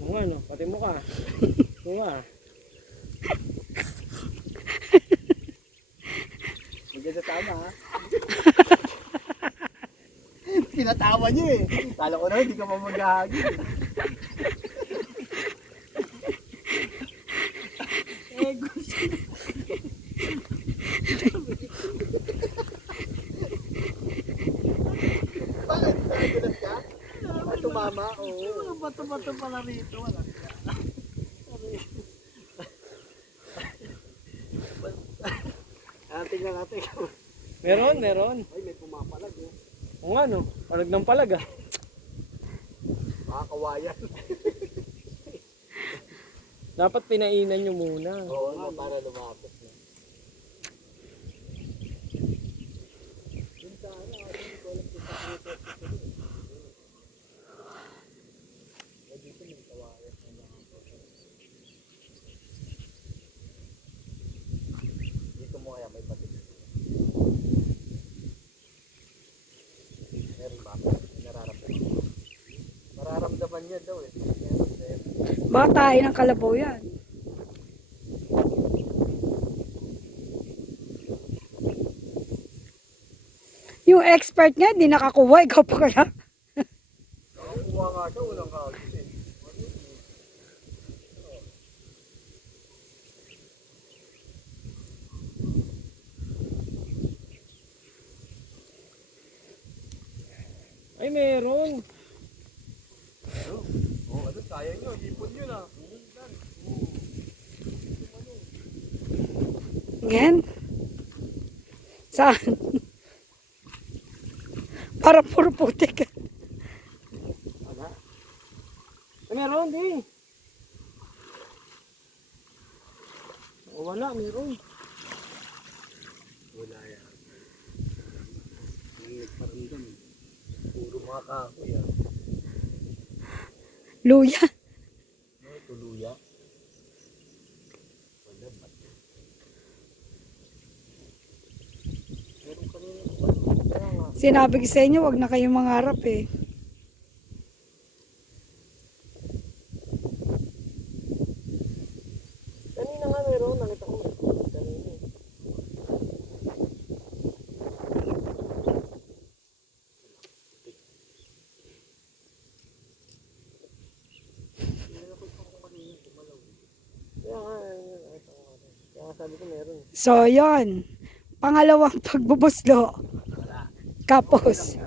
Oo nga, no? Pati mo ka. Oo nga. Maganda tama, ha? Pinatawa niyo eh. Kala ko na hindi ka pa maghahagi. Eh, gusto. Bakit? Nagulat ka? Ay, tumama? Oo. Bato-bato pala rito. Wala ka. Tingnan natin. Meron. Ay, may pumapalag eh. Oo nga, no? Palag ng palag, ah. Makakawayan. Dapat pinainan nyo muna. Oo nga, para lumapit na. Dito mo kaya may patig. Meron ba? Nararamdaman. Nararamdaman niya daw eh. Baka tayo ng kalabaw yan. Yung expert nga, di nakakuha. Ikaw pa kaya? Nakakuha nga siya, walang kagis eh. Ay, meron. Oo, ano, sayang nyo. Ipon nyo na. Yan. Saan? Para puro putik. Ano? Ay, meron din. Wala, meron. Wala yan. Ang nagparamdam. Puro mga kahoy ah. Luya. Ano, tuluya? Wala, mat. Meron kanina. Kaya nga. Sinabi ko sa inyo, wag na kayong mangarap eh. Kanina nga meron, nakita ko kanina. Kaya nga, nakita ko. Kaya nga sabi ko meron. So, yon. Pangalawang pagbubuslo. Kapos.